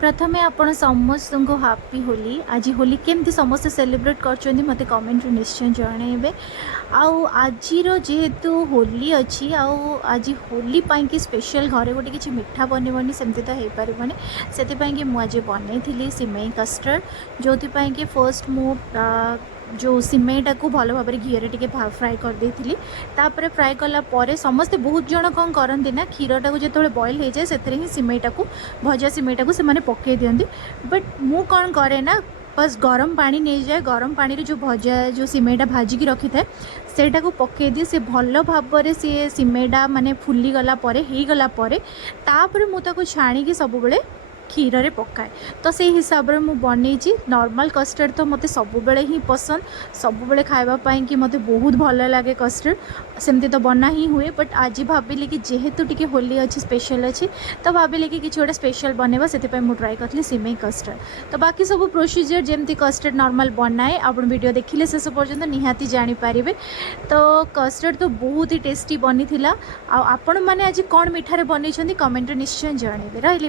प्रथमे आपण समस्त को हापी होली। आज होली केमती समस्त सेलिब्रेट कर मत कमेंट निश्चय जनइबे। आज जेहेतु होली अच्छी आज होली पाई स्पेशल घरे गोटे किसी मिठा बनबनी सेमती तो हो पारबनी से मुझे बनई सिमई कस्टर्ड जो कि फर्स्ट मु जो सिमेटा को भल भाव घी टे फ्राए कर देती तापर फ्राए कलापर समस्ते बहुत जन कौन करती ना क्षीरटा को जो बॉयल हो जाए से सिमेटा को भजा सिमेटा को से पकई दिखती बट मु कौन करे ना बस गरम पानी नहीं जाए गरम पानी रे जो भजा जो सिमेटा भाजिकी रखी था सेटा को पकई दिए से भल भाव सी सिमेटा माने फुली गला परे ही गला परे तापर मु ताको छाणी की सब बेले क्षीर रे पकाए तो से हिसाब से मुझे बनई नॉर्मल कस्टर्ड तो मते सब बेले ही पसंद सब बेले खाइबा पाई कि मते बहुत भल लगे कस्टर्ड सेमती तो बना ही हुए बट आज भाविली कि जेहेतु टिके होली अच्छी स्पेशल अच्छी तो भाविली कि किसी गोटे स्पेशल बनवा से ट्राए करी सिमई कस्टर्ड तो बाकी सब प्रोसीजर जमती कस्टर्ड नॉर्मल बनाए आप वीडियो देखिले शेष पर्यंत निहाती जानीपारे तो कस्टर्ड तो बहुत ही टेस्टी बनी थिला। आपण मैंने आज कौन मिठारे बनई कमेंट निश्चय जनइबे रही।